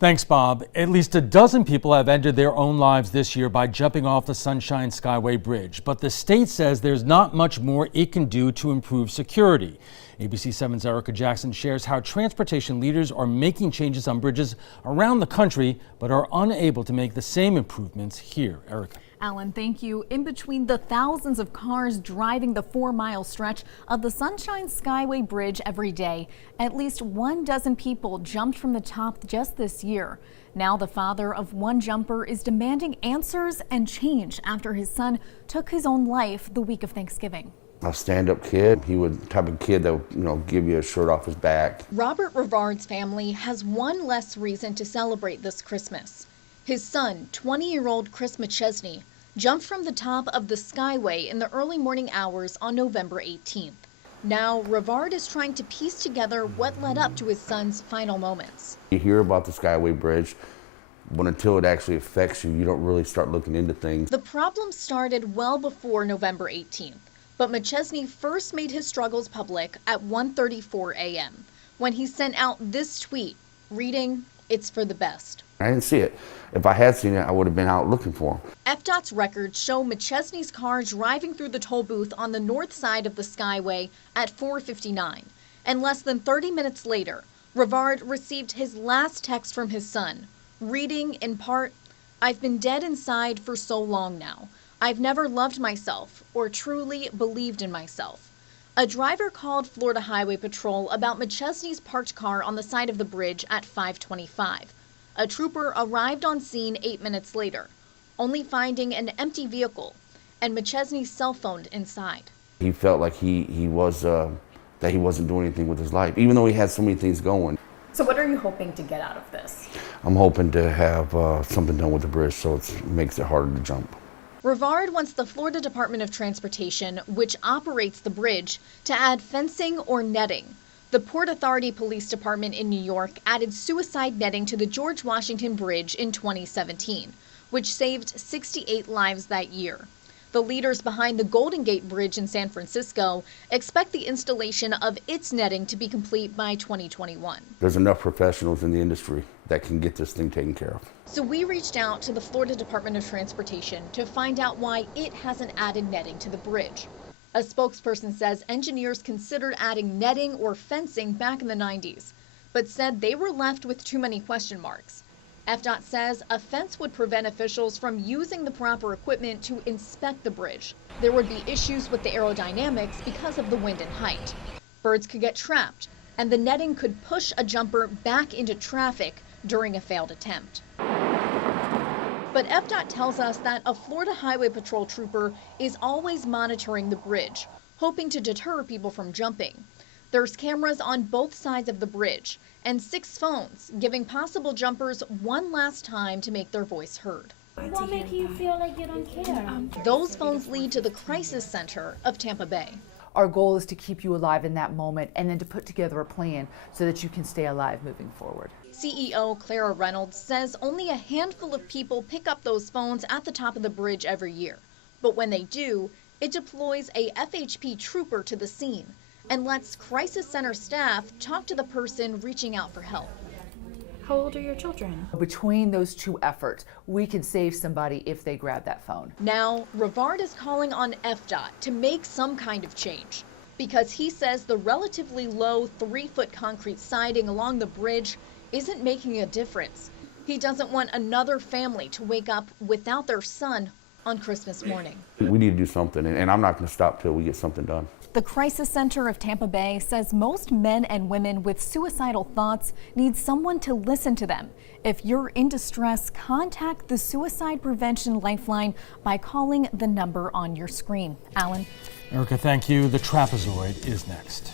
Thanks, Bob. At least a dozen people have ended their own lives this year by jumping off the Sunshine Skyway Bridge. But the state says there's not much more it can do to improve security. ABC 7's Erica Jackson shares how transportation leaders are making changes on bridges around the country, but are unable to make the same improvements here. Erica. Alan, thank you. In between the thousands of cars driving the 4-mile stretch of the Sunshine Skyway Bridge every day, at least 12 people jumped from the top just this year. Now the father of one jumper is demanding answers and change after his son took his own life the week of Thanksgiving. A stand-up kid. He was the type of kid that would, give you a shirt off his back. Robert Rivard's family has one less reason to celebrate this Christmas. His son, 20-year-old Chris McChesney, jumped from the top of the Skyway in the early morning hours on November 18th. Now, Rivard is trying to piece together what led up to his son's final moments. You hear about the Skyway Bridge, but until it actually affects you, you don't really start looking into things. The problem started well before November 18th, but McChesney first made his struggles public at 1:34 a.m. when he sent out this tweet reading, "It's for the best." I didn't see it. If I had seen it, I would have been out looking for him. FDOT's records show McChesney's car driving through the toll booth on the north side of the Skyway at 4:59. And less than 30 minutes later, Rivard received his last text from his son, reading in part, "I've been dead inside for so long now. I've never loved myself or truly believed in myself." A driver called Florida Highway Patrol about McChesney's parked car on the side of the bridge at 5:25. A trooper arrived on scene 8 minutes later, only finding an empty vehicle and McChesney's cell phone inside. He felt like he wasn't doing anything with his life, even though he had so many things going. So what are you hoping to get out of this? I'm hoping to have something done with the bridge so it makes it harder to jump. Rivard wants the Florida Department of Transportation, which operates the bridge, to add fencing or netting. The Port Authority Police Department in New York added suicide netting to the George Washington Bridge in 2017, which saved 68 lives that year. The leaders behind the Golden Gate Bridge in San Francisco expect the installation of its netting to be complete by 2021. There's enough professionals in the industry that can get this thing taken care of. So we reached out to the Florida Department of Transportation to find out why it hasn't added netting to the bridge. A spokesperson says engineers considered adding netting or fencing back in the 90s, but said they were left with too many question marks. FDOT says a fence would prevent officials from using the proper equipment to inspect the bridge. There would be issues with the aerodynamics because of the wind and height. Birds could get trapped, and the netting could push a jumper back into traffic during a failed attempt. But FDOT tells us that a Florida Highway Patrol trooper is always monitoring the bridge, hoping to deter people from jumping. There's cameras on both sides of the bridge and 6 phones, giving possible jumpers one last time to make their voice heard. What makes you feel like you don't care? Those phones lead to the Crisis Center of Tampa Bay. Our goal is to keep you alive in that moment and then to put together a plan so that you can stay alive moving forward. CEO Clara Reynolds says only a handful of people pick up those phones at the top of the bridge every year. But when they do, it deploys a FHP trooper to the scene and lets Crisis Center staff talk to the person reaching out for help. How old are your children? Between those two efforts, we can save somebody if they grab that phone. Now, Rivard is calling on FDOT to make some kind of change because he says the relatively low 3-foot concrete siding along the bridge isn't making a difference. He doesn't want another family to wake up without their son on Christmas morning. We need to do something, and I'm not going to stop till we get something done. The Crisis Center of Tampa Bay says most men and women with suicidal thoughts need someone to listen to them. If you're in distress, contact the Suicide Prevention Lifeline by calling the number on your screen. Alan. Erica, thank you. The trapezoid is next.